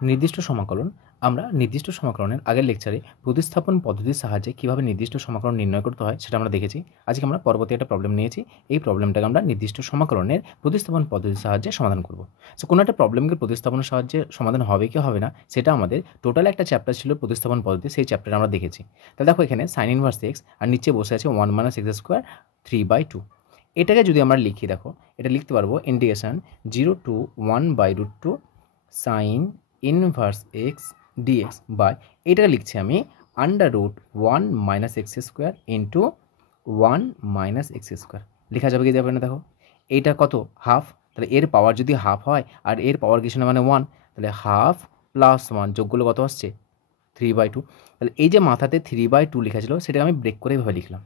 নির্দিষ্ট সমাকলন। আমরা নির্দিষ্ট সমাকলনের আগের লেকচারে প্রতিস্থাপন পদ্ধতির সাহায্যে কীভাবে নির্দিষ্ট সমাকলন নির্ণয় করতে হয় সেটা আমরা দেখেছি। আজকে আমরা পরবর্তী একটা প্রবলেম নিয়েছি। এই প্রবলেমটাকে আমরা নির্দিষ্ট সমাকলনের প্রতিস্থাপন পদ্ধতির সাহায্যে সমাধান করব। সো কোনো একটা প্রবলেমকে প্রতিস্থাপনের সাহায্যে সমাধান হবে কি হবে না সেটা আমাদের টোটাল একটা চ্যাপ্টার ছিল প্রতিস্থাপন পদ্ধতি, সেই চ্যাপ্টারে আমরা দেখেছি। তাহলে দেখো এখানে সাইন ইনভার্স এক্স আর নিচে বসে আছে 1 - x² 3/2। এটাকে যদি আমরা লিখি, দেখো এটা লিখতে পারবো integration 0 to 1/√2 sine inverse x dx by, এটাকে লিখছি আমি √1 - x² ইন্টু 1 - x²। লেখা যাবে কি যাবে না? দেখো এইটা কত, হাফ, তাহলে এর পাওয়ার যদি হাফ হয় আর এর পাওয়ার কিছু না মানে 1, তাহলে হাফ প্লাস 1 যোগগুলো কত আসছে 3/2। তাহলে এই যে মাথাতে 3/2 লেখা ছিল সেটাকে আমি ব্রেক করে এভাবে লিখলাম।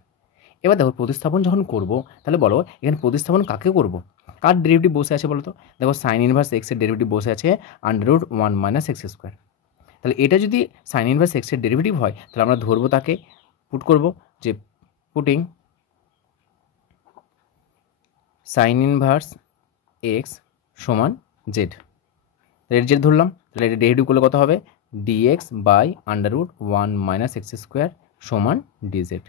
এবার দেখো প্রতিস্থাপন যখন করব তাহলে বলো এখানে প্রতিস্থাপন কাকে করব, কার ডেরিভেটিভ বসে আছে বলো তো? দেখো সাইন ইনভার্স এক্সের ডেরিভেটিভ বসে আছে √1 - x²। তাহলে এটা যদি সাইন ইনভার্স এক্সের ডেরিভেটিভ হয় তাহলে আমরা ধরবো তাকে, পুট করব যে পুটিং সাইন ইনভার্স এক্স সমান জেড। এর জেড ধরলাম, তাহলে এটা ডেরিভেটিভ করলে কত হবে ডিএক্স বাই √1 - x² সমান ডিজেড।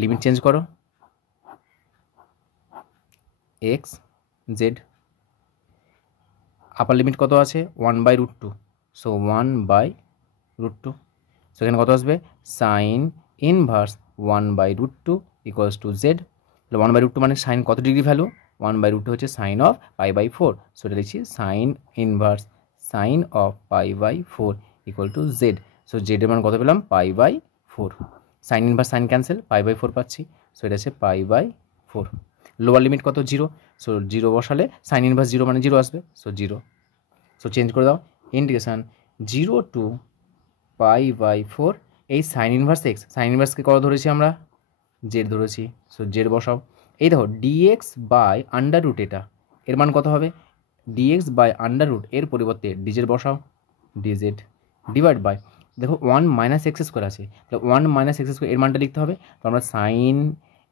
লিমিট চেঞ্জ করো, এক্স জেড, আপার লিমিট কত আছে 1/√2, সো 1/√2। সো এখানে কত আসবে sign inverse 1/√2 equals to Z. তাহলে 1/√2 মানে সাইন কত ডিগ্রি ভ্যালু, 1/√2 হচ্ছে সাইন অফ π/4। সো এটা লিখছি sine inverse sine of π/4 equal to Z. So জেডের মান কত পেলাম π/4। সাইন ইনভার্স সাইন ক্যান্সেল, π/4 পাচ্ছি। সো এটা হচ্ছে π/4। লোয়ার লিমিট কত 0, সো 0 বসালে সাইন ইনভার্স 0 মানে 0 আসবে, সো 0। সো চেঞ্জ করে দাও, ইন্টিগ্রেশন 0 to π/4 এই সাইন ইনভার্স এক্স, সাইন ইনভার্সকে কত ধরেছি আমরা জেড ধরেছি, সো জেড বসাও। এই দেখো ডিএক্স বাই √, এটা এর মান কত হবে ডিএক্স বাই √, এর পরিবর্তে ডিজেড বসাও, ডিজেড ডিভাইড বাই, দেখো 1 - x² আছে, তাহলে 1 - x² এর মানটা লিখতে হবে। তো আমরা সাইন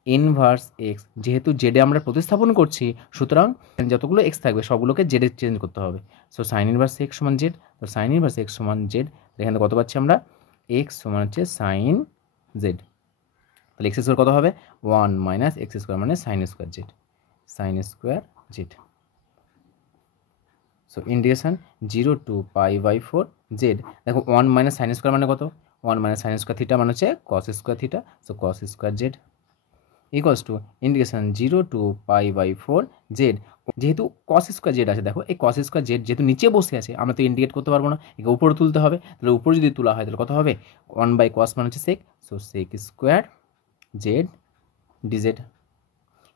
ইনভার্স এক্স, যেহেতু জেডে আমরা প্রতিস্থাপন করছি সুতরাং যতগুলো এক্স থাকবে সবগুলোকে জেডে চেঞ্জ করতে হবে। সো সাইন ইনভার্স এক্স সমান জেড, তো সাইন ইনভার্স এক্স সমান জেড, এখানে কত পাচ্ছি আমরা এক্স সমান হচ্ছে সাইন জেড। তাহলে x² কত হবে 1 - x² মানে sine square Z, sine square Z. So integration 0 to π/4 Z. দেখো 1 - সাইন স্কোয়ার মানে কত, 1 - সাইন স্কোয়ার থিটা মানে হচ্ছে cos square theta, so cos square Z equals to integration 0 to π/4 Z. যেহেতু কস স্কোয়ার জেড আছে, দেখো এই কস স্কোয়ার জেড যেহেতু নিচে বসে আছে আমরা তো ইন্ডিকেট করতে পারবো না, একে উপরে তুলতে হবে। তাহলে উপরে যদি তোলা হয় তাহলে কত হবে 1/cos মানে হচ্ছে sec, so sec square Z d z.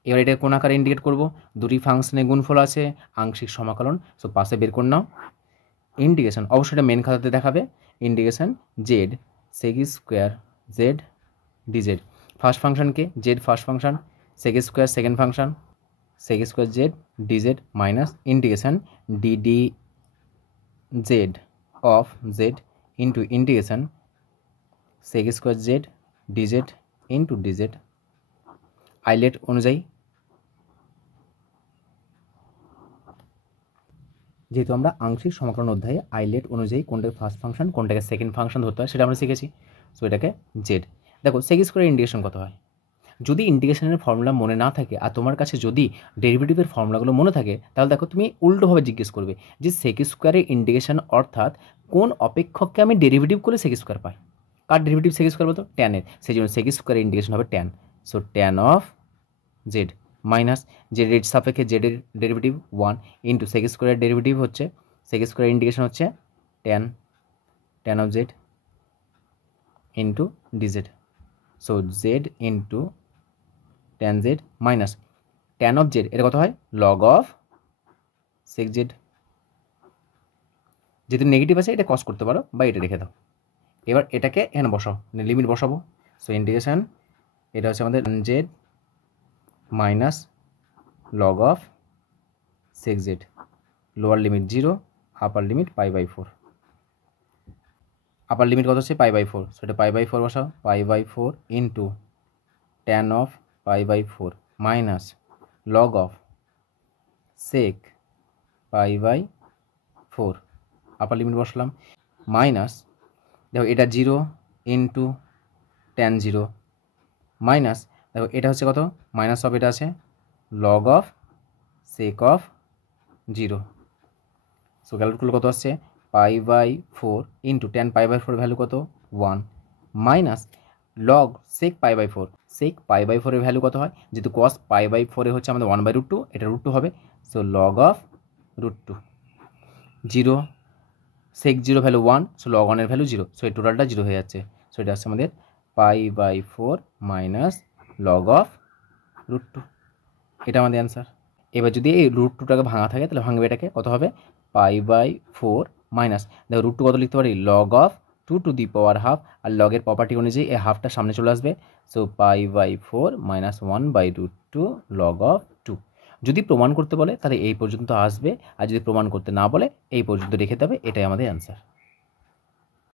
এবার এটা কোন আকারে ইন্ডিকেট করবো, দুটি ফাংশনে গুণফল আছে, আংশিক সমাকলন, সো পাশে বের করে নাও। ইন্টিগ্রেশন অবশ্যই এটা মেন খাতাতে দেখাবে, integration Z sec square Z d z. First ফাংশনকে Z first function, sec square second function, sec square Z d z minus integration d d Z of Z into integration sec square Z d z into d z. ILATE অনুযায়ী, যেহেতু আমরা আংশিক সমাকলন অধ্যায়ে ILATE অনুযায়ী কোনটাকে first function কোনটাকে সেকেন্ড ফাংশন ধরতে হয় সেটা আমরা শিখেছি। সো এটাকে জেড। দেখো সেক স্কোয়ারের ইন্টিগ্রেশন কত হয়, যদি ইন্টিগ্রেশনের ফর্মুলা মনে না থাকে আর তোমার কাছে যদি ডেরিভেটিভের ফর্মুলাগুলো মনে থাকে তাহলে দেখো তুমি উল্টোভাবে জিজ্ঞেস করবে যে সেক স্কোয়ারের ইন্টিগ্রেশন অর্থাৎ কোন অপেক্ষককে আমি ডেরিভেটিভ করে সেক স্কোয়ার পাই, কার ডেরিভেটিভ সেক স্কোয়ার বলতো ট্যানের, সেই জন্য সেক স্কোয়ারের ইন্টিগ্রেশন হবে tan. So tan of Z minus জেডের সাপেক্ষে জেডের ডেরিভেটিভ 1 ইন্টু সেক স্কোয়ারের ডেরিভেটিভ হচ্ছে সেক স্কোয়ারের ইন্টিগ্রেশন হচ্ছে tan, tan of Z into DZ. So Z into tan Z minus tan of Z, এটা কত হয় লগ অফ সেক জেড। যেহেতু নেগেটিভ আছে এটা কস করতে পারো বা এটা রেখে দাও। এবার এটাকে এখানে বসাও, লিমিট বসাবো। সো ইন্টিগ্রেশন এটা হচ্ছে আমাদের Z minus log of sec Z, lower limit 0, upper limit π/4। Upper limit কত হচ্ছে π/4, সো এটা π/4 বসাও, π/4 into tan of π/4 minus log of sec π/4 upper limit বসলাম, মাইনাস দেখো এটা 0 ইন্টু tan 0 মাইনাস দেখো এটা হচ্ছে কত, মাইনাস অফ এটা আছে log of sec of 0। So calculate করলে কত আসছে, π/4 ইন্টু tan π/4 ভ্যালু কত 1 মাইনাস লগ সেক π/4, সেক π/4 এর ভ্যালু কত হয়, যেহেতু cos π/4 হচ্ছে আমাদের 1/√2, এটা √2 হবে, so log of √2 0, sec 0 value 1, so log 1 এর ভ্যালু 0, সো এই টোটালটা 0 হয়ে যাচ্ছে। সো এটা আসছে আমাদের π/4 মাইনাস লগ অফ √2, এটা আমাদের অ্যান্সার। এবার যদি এই √2টাকে ভাঙা থাকে তাহলে ভাঙবে এটাকে, কত হবে π/4 মাইনাস দেখো √2 কত লিখতে পারি, log of 2 to the power half, আর লগের প্রপার্টি অনুযায়ী এই হাফটা সামনে চলে আসবে, সো π/4 মাইনাস 1/√2 লগ অফ 2। যদি প্রমাণ করতে বলে তাহলে এই পর্যন্ত আসবে, আর যদি প্রমাণ করতে না বলে এই পর্যন্ত রেখে দেবে, এটাই আমাদের অ্যান্সার।